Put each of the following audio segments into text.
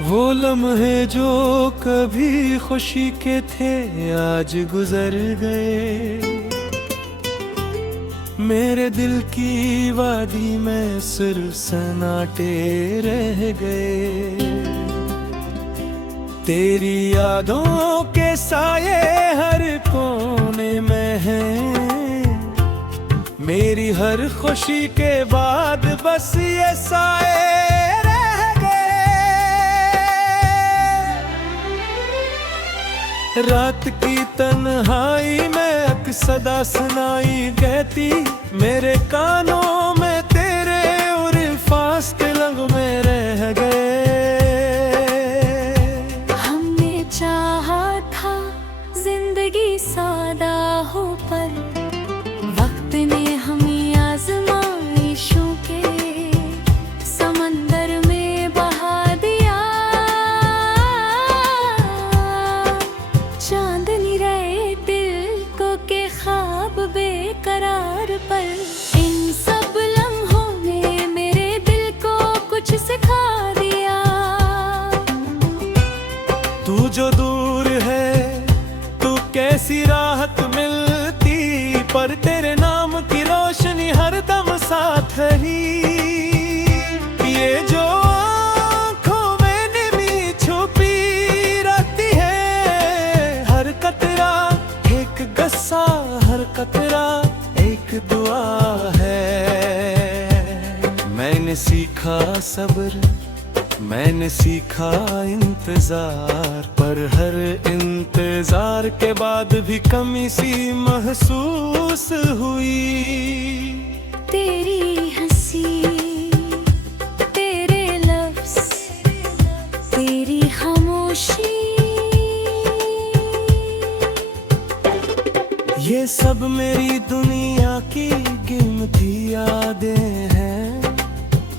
वो लम्हे जो कभी खुशी के थे आज गुजर गए। मेरे दिल की वादी में सिर्फ सन्नाटे रह गए। तेरी यादों के साये हर कोने में हैं। मेरी हर खुशी के बाद बस ये साये रात की तन्हाई में सदा सुनाई कहती मेरे कानों में तेरे उल्फास के नग़्मे रह गए। हमने चाहा था जिंदगी सादा हो पर वक्त ने हमें आज़माइशों के समंदर में बहा दिया। चांदनी रहे दिल को के ख्वाब बेकरार पर। इन सब लम्हों ने मेरे दिल को कुछ सिखा दिया। तू जो दूर है तू कैसी राहत मिलती, पर तेरे नाम की रोशनी हर दम साथ रही। ये जो आँखों में निमी छुपी रहती है, हर कतरा एक गस्सा, हर कतरा एक दुआ है। मैंने सीखा सब्र, मैंने सीखा इंतजार, पर हर इंतजार के बाद भी कमी सी महसूस हुई। तेरी हंसी, तेरे लफ्ज़, तेरी खामोशी, ये सब मेरी दुनिया की कीमती यादें हैं।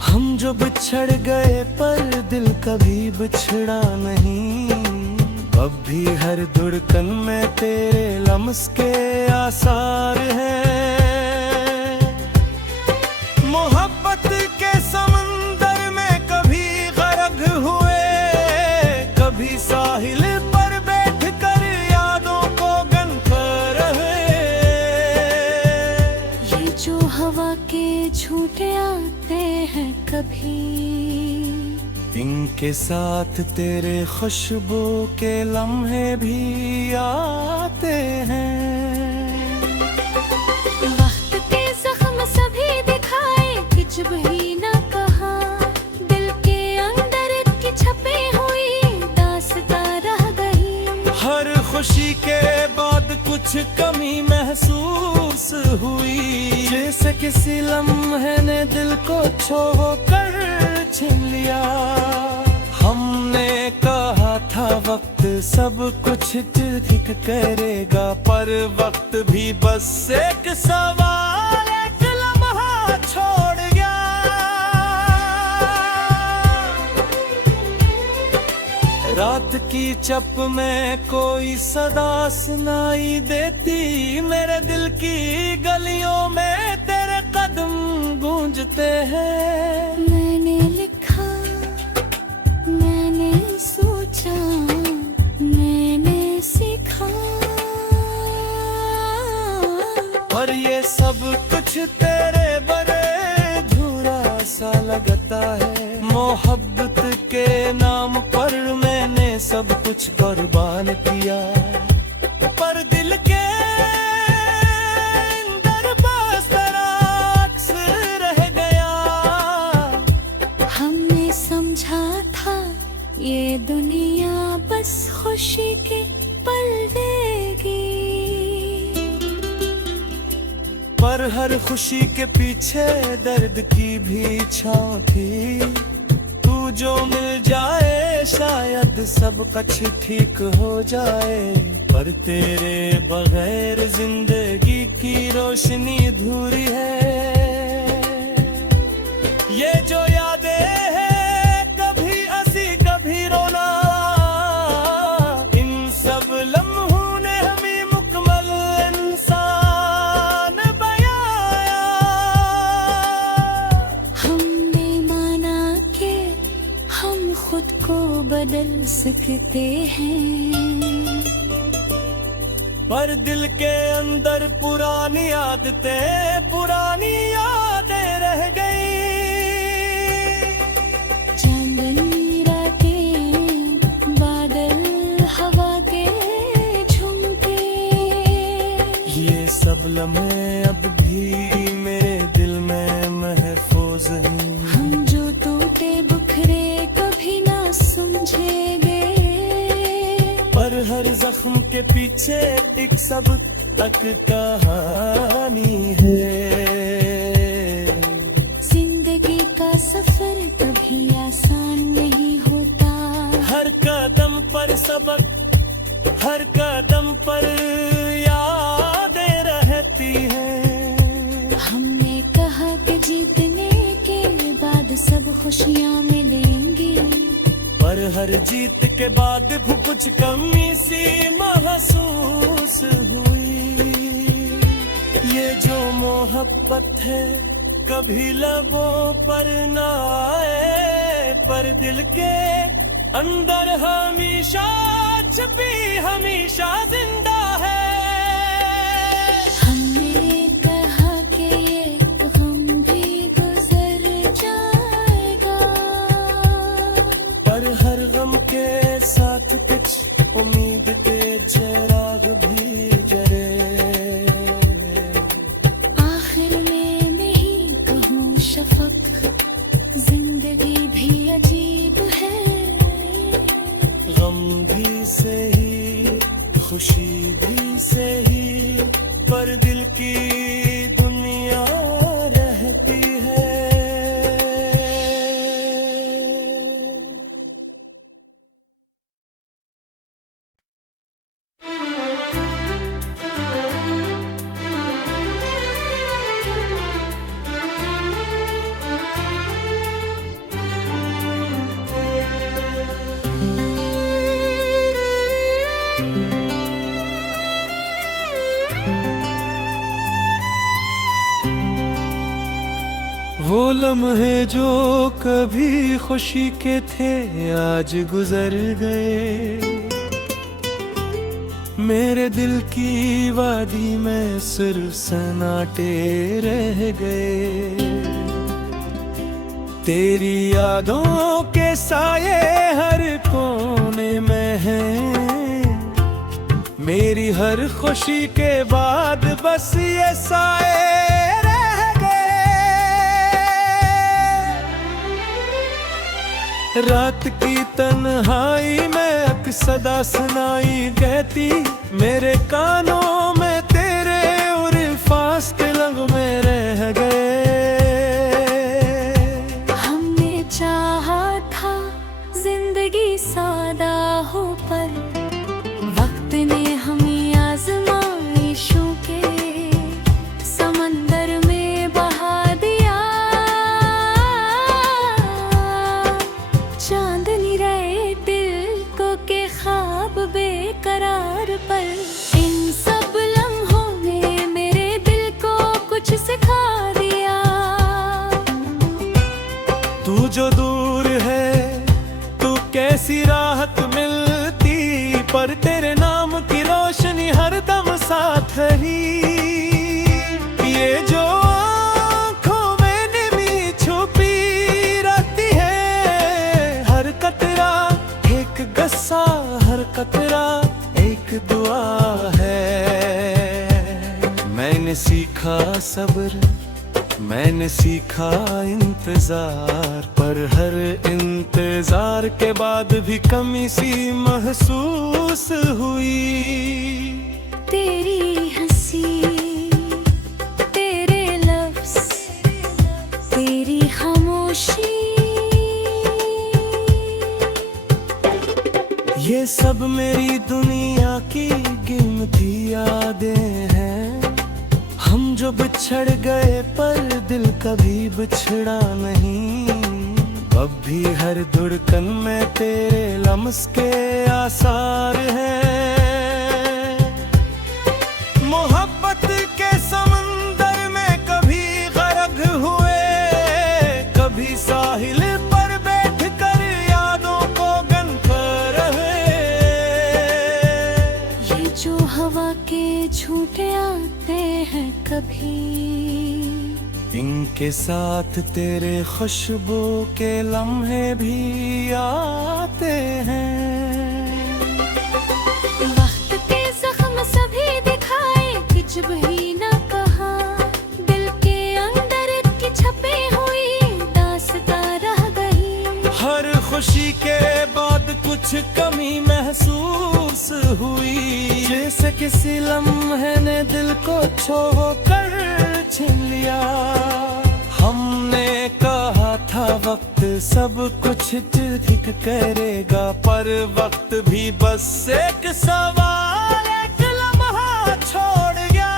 हम जो बिछड़ गए पर दिल कभी बिछड़ा नहीं। अब भी हर धड़कन में तेरे लम्स के आसार हैं। मोहब्बत के समंदर में कभी गर्क हुए, कभी साहिल पर बैठ कर यादों को गनते रहे। ये जो हवा के झूठे आते हैं कभी, इनके साथ तेरे खुशबू के लम्हे भी आते हैं। वक्त के जख्म सभी दिखाए कुछ भी न कहा। दिल के अंदर की छपी हुई दास्तां रह गई। हर खुशी के बाद कुछ कमी महसूस हुई, जैसे किसी लम्हे ने दिल को छू कर छीन लिया। हमने कहा था वक्त सब कुछ ठीक करेगा, पर वक्त भी बस एक सवाल, एक लम्हा छोड़ गया। रात की चप में कोई सदा सुनाई देती, मेरे दिल की गलियों में तेरे कदम गूंजते हैं। मैंने लिखा, मैंने सोचा, मैंने सीखा, और ये सब कुछ तेरे बड़े अधूरा सा लगता है। मोहब्बत के नाम पर मैंने सब कुछ कुर्बान किया, पर दिल के अंदर बस तेरा अक्स रह गया। हमने समझा था ये दुनिया बस खुशी के पल देगी, पर हर खुशी के पीछे दर्द की भी छाँव थी। तू जो मिल जाए शायद सब कुछ ठीक हो जाए, पर तेरे बगैर जिंदगी की रोशनी अधूरी है। ये जो यादें हैं कभी हंसी कभी रोना, इन सब लम्हों ने हमें मुकम्मल इंसान बनाया। बदल सकते हैं। पर दिल के अंदर पुरानी आदतें, पुरानी यादें रह गई। चांदनी रातें, बादल, हवा के झुमके, ये सब लम्हे अब भी मेरे दिल में महफूज हैं। हम जो टूटे बिखरे कभी ना समझेंगे, पर हर जख्म के पीछे एक सब तक कहानी है। जिंदगी का सफर कभी आसान नहीं होता। हर कदम पर सबक, हर कदम पर यादें रहती हैं। हमने कहा कि जीतने के बाद सब खुशियाँ मिलेंगी, पर हर जीत के बाद भी कुछ कमी सी महसूस हुई। ये जो मोहब्बत है कभी लबों पर ना आए, पर दिल के अंदर हमेशा छुपी, हमेशा जिंदा है। हमने कहा कि ये गम भी गुजर जाएगा, पर हर गम के साथ कुछ उम्मीद के चिराग भी जले। आखिर में मैं ही कहूँ शफक, जिंदगी भी अजीब है। गम भी सही, खुशी भी सही, पर दिल की दुनिया रहती है। वो लम्हे जो कभी खुशी के थे आज गुजर गए। मेरे दिल की वादी में सिर्फ सन्नाटे रह गए। तेरी यादों के साये हर कोने में हैं। मेरी हर खुशी के बाद बस ये साए रात की तन्हाई में एक सदा सुनाई कहती मेरे कानों में तेरे उल्फास के लग़्मे रह गए। हमने चाहा था जिंदगी सादा हो, पर वक्त ने हमें आज़माइशों के समंदर में बहा दिया। चांदनी रहे दिल को के ख्वाब बेकरार, पर इन सब लम्हों ने मेरे दिल को कुछ सिखा दिया। तू जो दूर है तू कैसी राहत मिलती, पर तेरे नाम की रोशनी हर दम साथ रही। ये जो आँखों में निमी छुपी रहती है, हर कतरा एक गस्सा, हर कतरा एक दुआ है। मैंने सीखा सब्र, मैंने सीखा इंतजार, पर हर इंतजार के बाद भी कमी सी महसूस हुई। तेरी हंसी, तेरे लफ्ज़, तेरी खामोशी, ये सब मेरी दुनिया की कीमती यादें हैं। हम जो बिछड़ गए पर दिल कभी बिछड़ा नहीं। अब भी हर धड़कन में तेरे लम्स के आसार हैं। मोहब्बत के समंदर में कभी गर्क हुए, कभी साहिल पर बैठ कर यादों को गन कर कभी। इनके साथ तेरे खुशबू के लम्हे भी आते हैं। वक्त के जख्म सभी दिखाए, किचब ही न कहा। दिल के अंदर की छपे हुई दास्तां रह गई। हर खुशी के बाद कुछ कमी महसूस हुई, जैसे किसी लम्हे ने दिल को छोड़कर छीन लिया। हमने कहा था वक्त सब कुछ ठीक करेगा, पर वक्त भी बस एक सवाल, एक लम्हा छोड़ गया।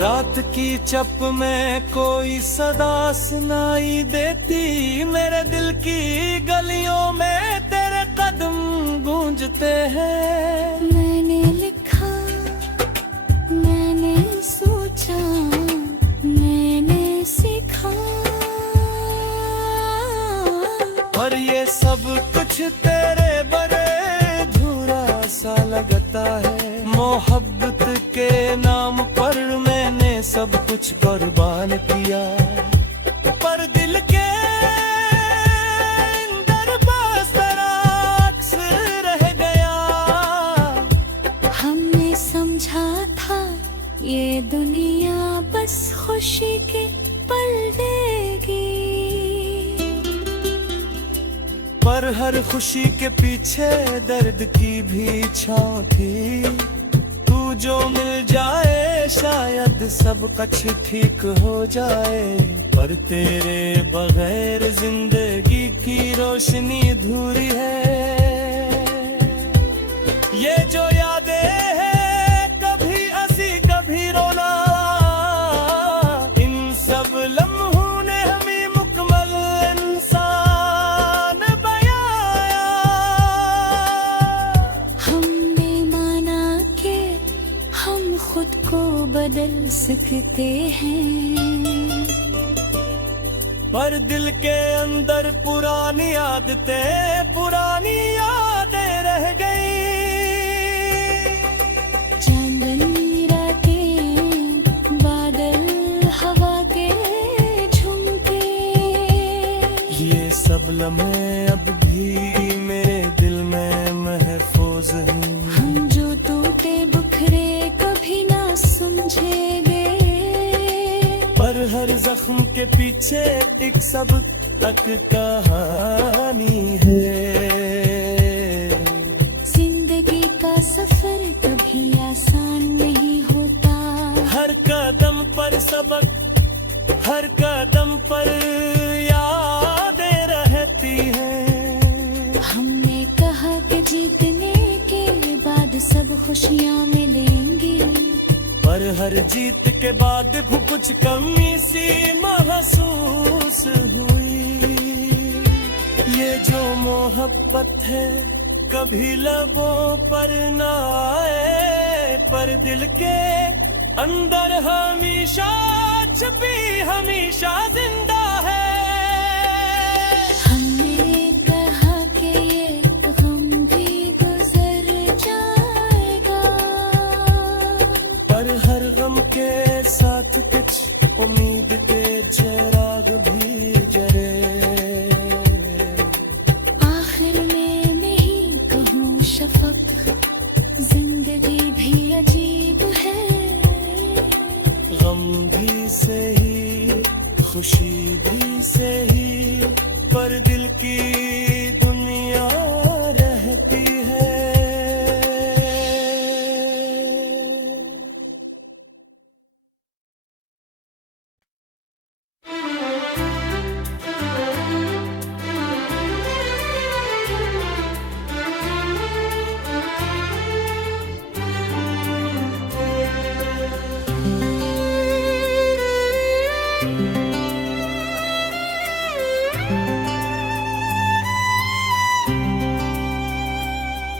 रात की चप में कोई सदा सुनाई देती, मेरे दिल की गलियों में तेरे कदम गूंजते हैं। मैंने लिखा, मैंने सोचा, मैंने सीखा, और ये सब कुछ तेरे बड़े अधूरा सा लगता है। मोहब्बत के नाम पर मैंने सब कुछ कुर्बान किया, पर दिल के अंदर बस तेरा अक्स रह गया। हमने समझा था ये दुनिया बस खुशी के पल देगी, पर हर खुशी के पीछे दर्द की भी छाँव थी। तू जो मिल जाए शायद सब कुछ ठीक हो जाए, पर तेरे बगैर जिंदगी की रोशनी अधूरी है। ये जो यादें हैं कभी हंसी कभी रोना, इन सब लम्हों ने हमें मुकम्मल इंसान बनाया। हमने माना कि हम खुद को बदल सकते हैं, पर दिल के अंदर पुरानी आदतें, पुरानी यादें रह गई। चांदनी रातें, बादल, हवा के झुमके, ये सब लम्हे अब भी मेरे दिल में महफूज हैं। हम जो टूटे बिखरे कभी ना समझेंगे, पर हर जख्म के पीछे एक सबक तक कहानी है। जिंदगी का सफर कभी आसान नहीं होता, हर कदम पर सबक, हर कदम पर यादें रहती हैं। हमने कहा कि जीतने के बाद सब खुशियाँ मिलेंगी, पर हर जीत के बाद भी कुछ कमी सी महसूस हुई। ये जो मोहब्बत है कभी लबों पर ना आए, पर दिल के अंदर हमेशा छुपी, हमेशा जिंदा है। हमने कहा कि ये गम भी गुजर जाएगा, पर हर गम के साथ कुछ उम्मीद के चिराग भी जले। आखिर में मैं ही कहूँ शफक, जिंदगी भी अजीब है। गम भी सही, खुशी भी सही, पर दिल की दुनिया रहती है।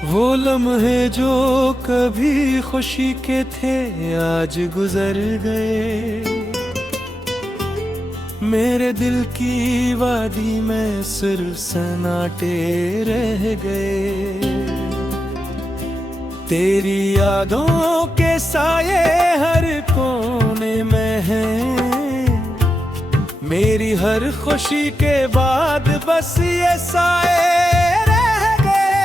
वो लम्हे जो कभी खुशी के थे आज गुजर गए। मेरे दिल की वादी में सिर्फ सन्नाटे रह गए। तेरी यादों के साए हर कोने में हैं, मेरी हर खुशी के बाद बस ये साए रह गए।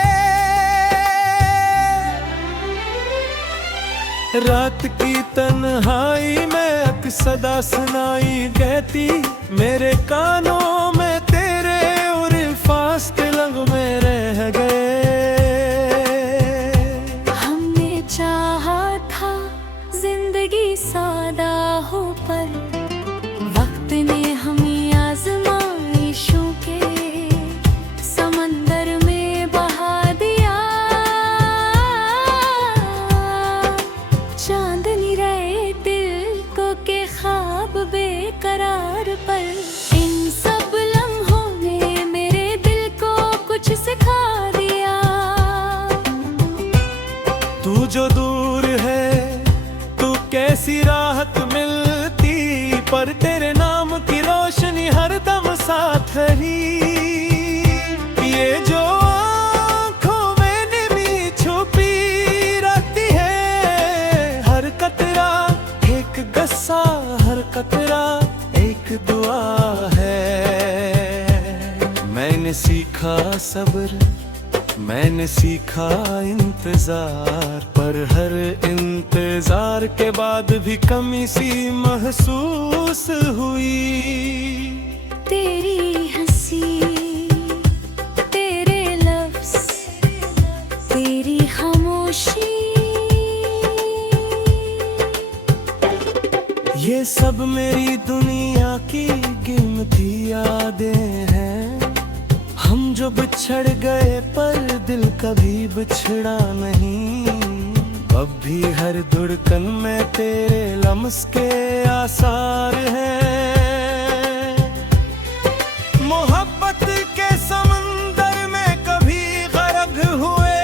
रात की तन्हाई में एक सदा सुनाई देती, मेरे कानों में तेरे उल्फास के नग़मे रह गए। जिंदगी सादा हो पर वक्त ने हमें आज़माइशों के समंदर में बहा दिया। चांदनी रहे दिल को के ख्वाब बेकरार पर, इन सब लम्हों ने मेरे दिल को कुछ सिखा दिया। तू जो दूर है कैसी राहत मिलती, पर तेरे नाम की रोशनी हर दम साथ रही। ये जो आँखों में निमी छुपी रहती है, हर कतरा एक गस्सा, हर कतरा एक दुआ है। मैंने सीखा सब्र, मैंने सीखा इंतजार, पर हर इंतजार के बाद भी कमी सी महसूस हुई। तेरी हंसी, तेरे लफ्ज़, तेरी खामोशी, ये सब मेरी दुनिया की कीमती यादें हैं। हम जो बिछड़ गए पर दिल कभी बिछड़ा नहीं, अब भी हर धड़कन में तेरे लम्स के आसार हैं। मोहब्बत के समंदर में कभी गरक हुए,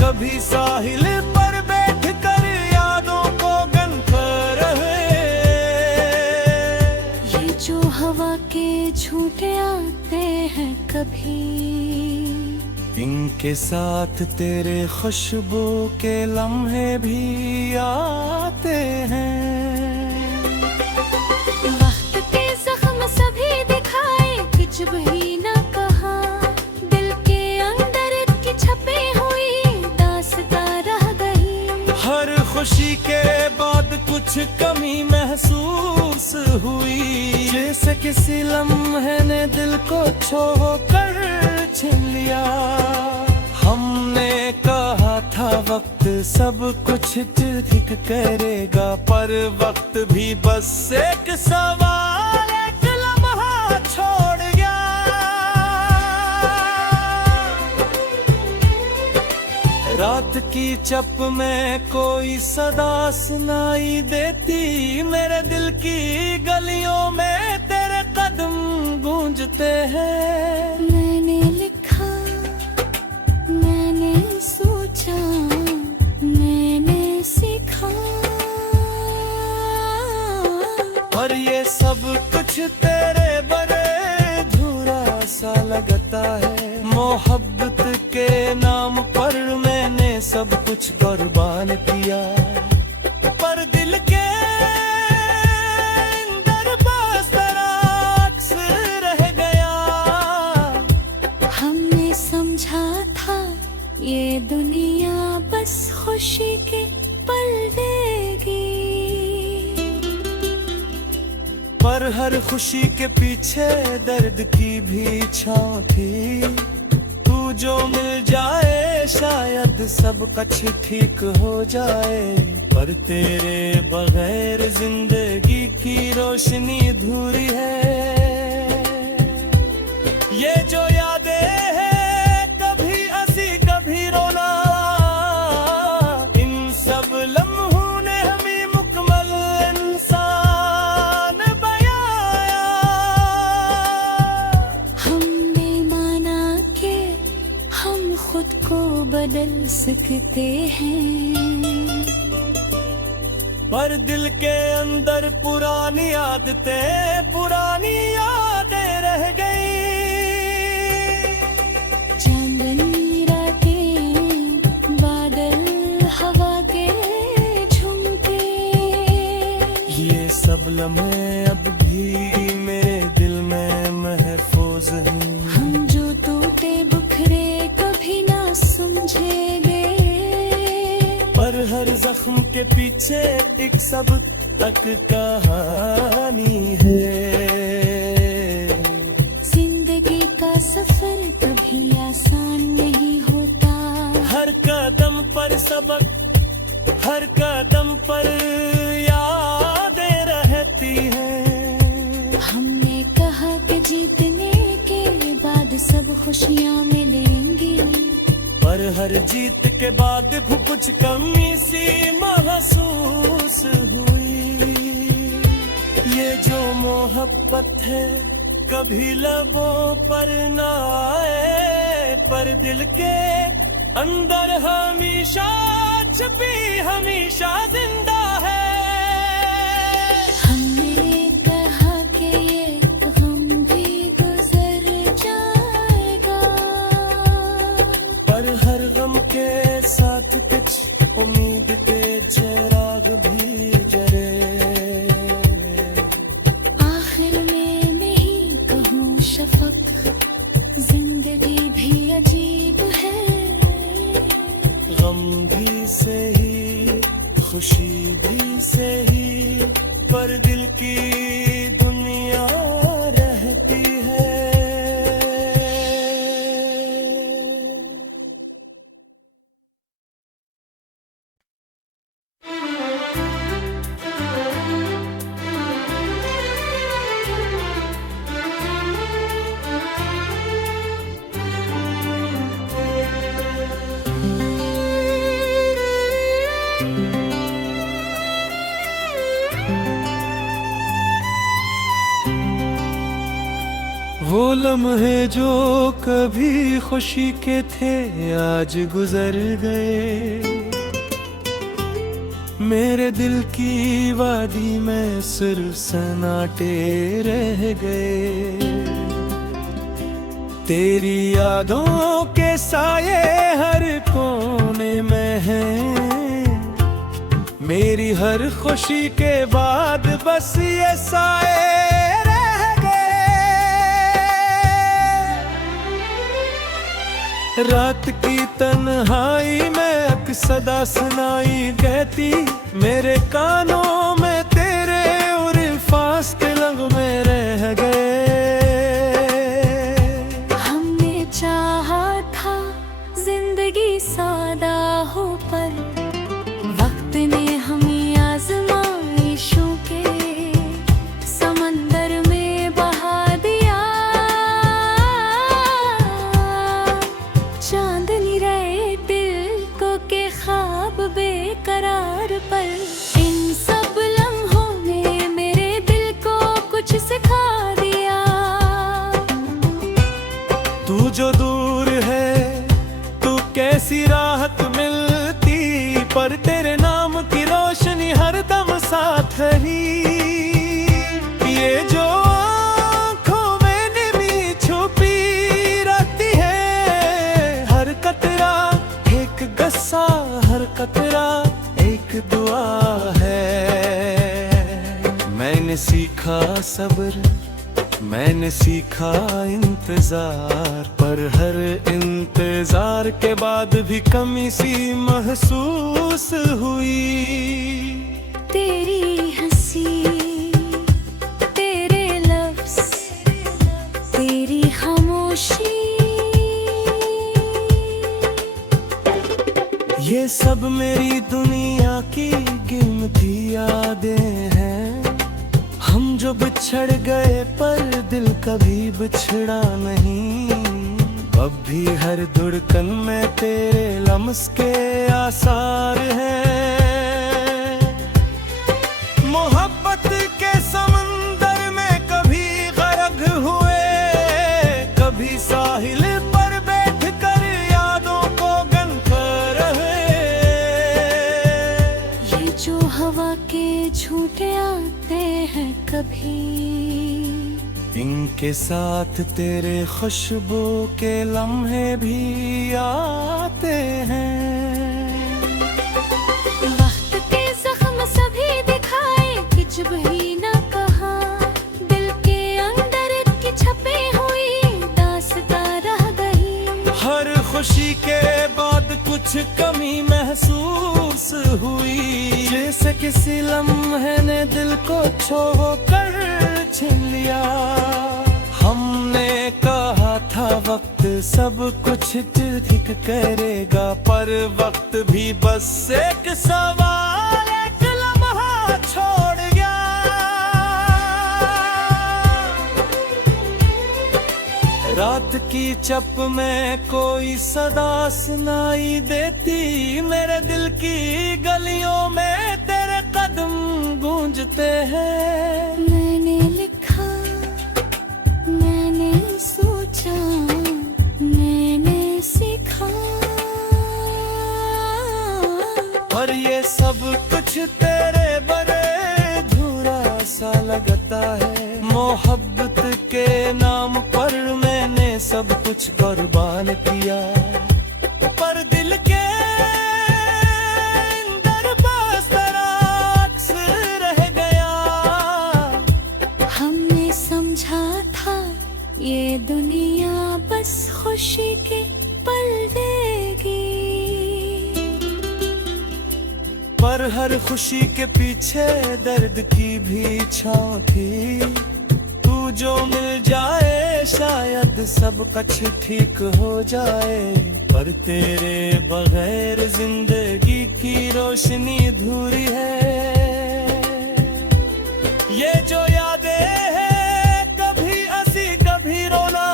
कभी साहिल पर बैठ कर यादों को गनता रहे। ये जो हवा के झूठे आते हैं कभी, इनके साथ तेरे खुशबू के लम्हे भी आते हैं। वक्त के जख्म सभी दिखाए, कुछ भी न कहा, दिल के अंदर की छपे हुई दास्तां रह गई। हर खुशी के बाद कुछ कमी महसूस हुई, जैसे किसी लम्हे ने दिल को छोड़कर छीन लिया। हमने कहा था वक्त सब कुछ ठीक करेगा, पर वक्त भी बस एक सवाल, एक लम्हा छोड़ गया। रात की चप में कोई सदा सुनाई देती, मेरे दिल की गलियों में तेरे कदम गूंजते हैं। मैंने लिखा, मैंने सोचा, मैंने सीखा, और ये सब कुछ तेरे बड़े अधूरा सा लगता है। मोहब्बत के नाम पर मैंने सब कुछ कुर्बान किया, पर दिल के अंदर बस तेरा अक्स रह गया। हमने समझा था ये दुनिया बस खुशी के पल देगी, पर हर खुशी के पीछे दर्द की भी छाँव थी। तू जो मिल जाए शायद सब कुछ ठीक हो जाए, पर तेरे बगैर जिंदगी की रोशनी अधूरी है। ये जो यादें हैं कभी हंसी कभी रोना, इन सब लम्हों ने हमें मुकम्मल इंसान बनाया। हमने माना कि हम खुद को बदल सकते हैं, पर दिल के अंदर पुरानी आदतें, पुरानी यादें रह गई। चांदनी रातें, बादल सब लम्हे अब भी मेरे दिल में महफूज हैं। हम जो टूटे बिखरे कभी ना समझेंगे, पर हर जख्म के पीछे एक सब तक कहानी है। जिंदगी का सफर कभी आसान नहीं होता, हर कदम पर सबक, हर कदम पर यादें रहती हैं। हमने कहा कि जीतने के बाद सब खुशियाँ मिलेंगी, पर हर जीत के बाद भी कुछ कमी सी महसूस हुई। ये जो मोहब्बत है कभी लबों पर ना आए, पर दिल के अंदर हमेशा छुपी हमेशा जिंदा है। हमने कहा कि ये गम भी गुजर जाएगा, पर हर गम के साथ कुछ उम्मीद के चिराग भी जले। आखिर में मैं ही कहूँ शफक, जिंदगी भी अजीब है। गम भी सही, खुशी भी सही, पर दिल की दुनिया रहती है। वो लम्हे जो कभी खुशी के थे आज गुजर गए। मेरे दिल की वादी में सिर्फ सन्नाटे रह गए। तेरी यादों के साये हर कोने में हैं। मेरी हर खुशी के बाद बस ये साए रात की तन्हाई में सदा सुनाई देती मेरे कानों में तेरे उल्फास के नग़मे रह गए। हमने चाहा था जिंदगी सादा हो, पर वक्त ने हमें आज़माइशों के समंदर में बहा दिया। चांदनी रहे दिल को के ख्वाब बेकरार पर, इन सब लम्हों ने मेरे दिल को कुछ सिखा दिया। तू जो दूर है तू कैसी राहत मिलती, पर तेरे नाम की रोशनी हर दम साथ रही। ये जो आँखों में निमी छुपी रहती है, हर कतरा एक गस्सा, हर कतरा एक दुआ है। मैंने सीखा सब्र, मैंने सीखा इंतजार, पर हर इंतजार के बाद भी कमी सी महसूस हुई। तेरी हंसी, तेरे लफ्ज़, तेरी खामोशी, ये सब मेरी दुनिया की कीमती यादें हैं। हम जो बिछड़ गए पर दिल कभी बिछड़ा नहीं। अब भी हर धड़कन में तेरे लम्स के आसार हैं। मोहब्बत के समंदर में कभी गर्क हुए, कभी साहिल पर बैठ कर यादों को गन कर रहे। ये जो हवा के झूठे आते हैं कभी, इनके साथ तेरे खुशबू के लम्हे भी आते हैं। वक्त के जख्म सभी दिखाए कि जब ही न महसूस हुई, जैसे किसी लम्हे ने दिल को छू कर छीन लिया। हमने कहा था वक्त सब कुछ ठीक करेगा, पर वक्त भी बस एक सवाल, एक लम्हा छोड़ गया। रात की चप में कोई सदा सुनाई देती, मेरे दिल की गलियों में तेरे कदम गूंजते हैं। मैंने लिखा, मैंने सोचा, मैंने सीखा, पर ये सब कुछ तेरे बड़े अधूरा सा लगता है। मोहब्बत के नाम पर मैंने सब कुछ कुर्बान किया, पर दिल के अंदर बस तेरा अक्स रह गया। हमने समझा था ये दुनिया बस खुशी के पल देगी, पर हर खुशी के पीछे दर्द की भी छाँव थी। तू जो मिल जाए शायद सब कुछ ठीक हो जाए, पर तेरे बगैर जिंदगी की रोशनी अधूरी है। ये जो यादें हैं कभी हंसी कभी रोना,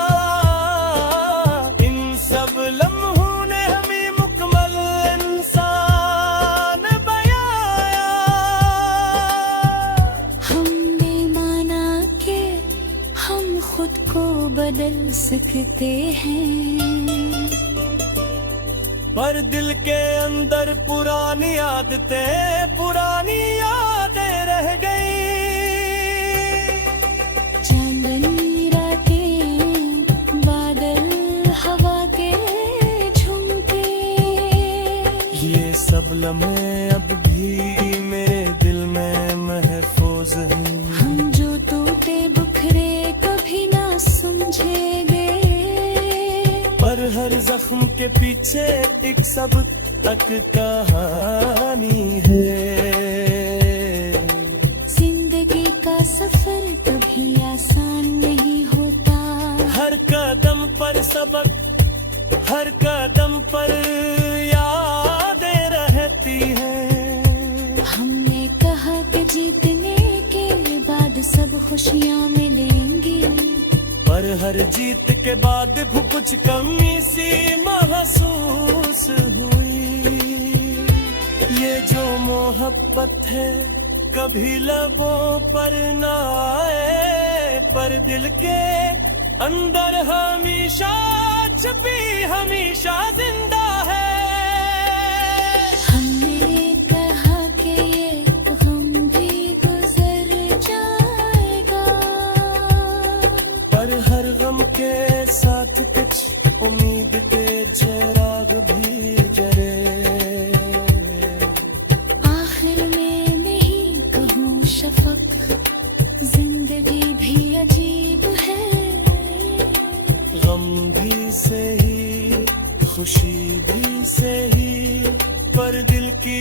इन सब लम्हों ने हमें मुकम्मल इंसान बनाया। हमने माना कि हम खुद को बदल सकते हैं, पर दिल के अंदर पुरानी आदतें, पुरानी यादें रह गई। चांदनी रातें, बादल, हवा के झुमके, ये सब लम्हे अब भी मेरे दिल में महफूज हैं। हम जो टूटे बिखरे कभी ना समझेंगे, पर हर जख्म के पीछे एक सब तक कहानी है। जिंदगी का सफर कभी आसान नहीं होता, हर कदम पर सबक, हर कदम पर यादें रहती हैं। हमने कहा कि जीतने के बाद सब खुशियाँ मिलेंगी, पर हर जीत के बाद भी कुछ कमी सी महसूस हुई। ये जो मोहब्बत है कभी लबों पर ना आए, पर दिल के अंदर हमेशा छुपी, हमेशा जिंदा है। हमने कहा कि ये गम भी गुजर जाएगा, पर हर गम के साथ कुछ उम्मीद के चिराग भी जले। आखिर में नहीं कहूँ शफक, जिंदगी भी अजीब है। गम भी सही, खुशी भी सही, पर दिल की